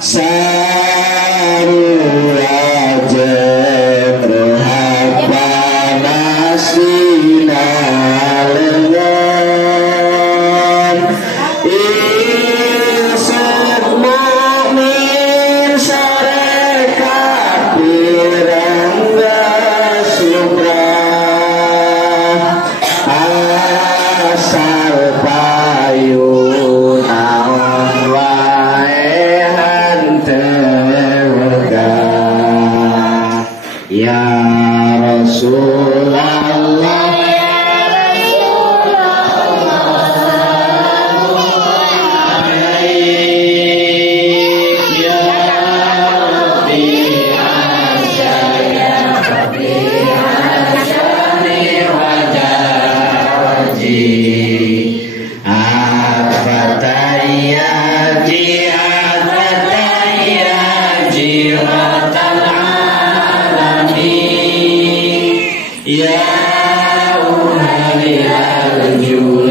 sarua jemrohat panasina lengan insek mukmin sore kapirangga sumrah asal payu naon wae hanteu wegah ya Rasulullah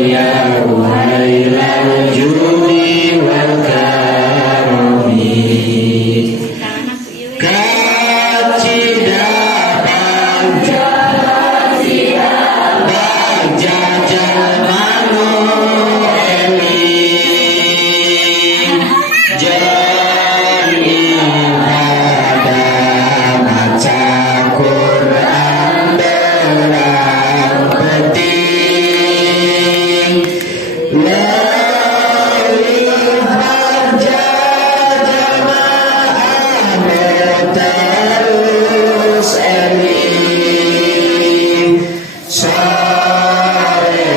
ya uhailal judi wal karami kacidapan bajajal manu eling jan ibadah maca Quran berang penting lelih berjamaah terus eling sore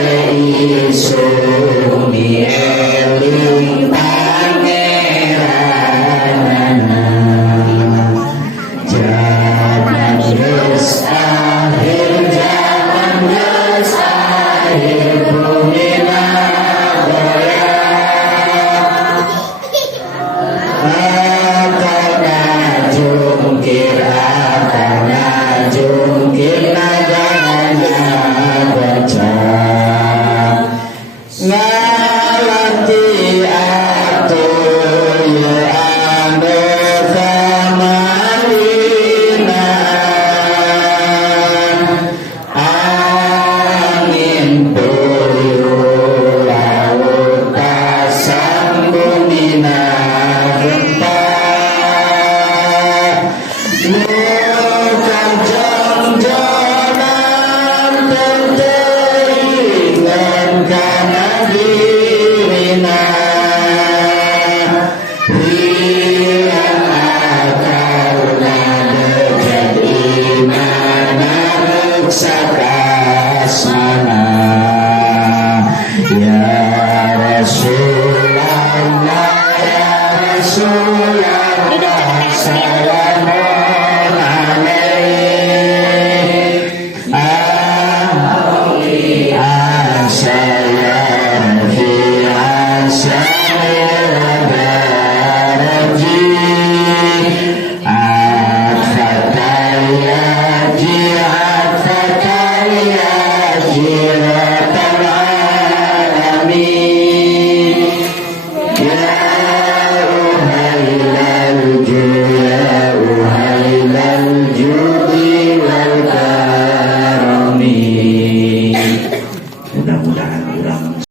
isuni eling pangeranana zaman geus akhir zaman geus akhir bumina goyah akana jungkir najanana baca ngalati atuh ya anu kamalinan angin puyuh laut pasambunina gempa nukan jongjonan tenteringan kana dirina hilang akal ngadeket imana ruksakas mana ya Rasulullah ya Rasulullah salamun alaik assalam fi asyair daraji atfatayyaji rabbal alamin ya uhailal judi wal karami mudah-mudahan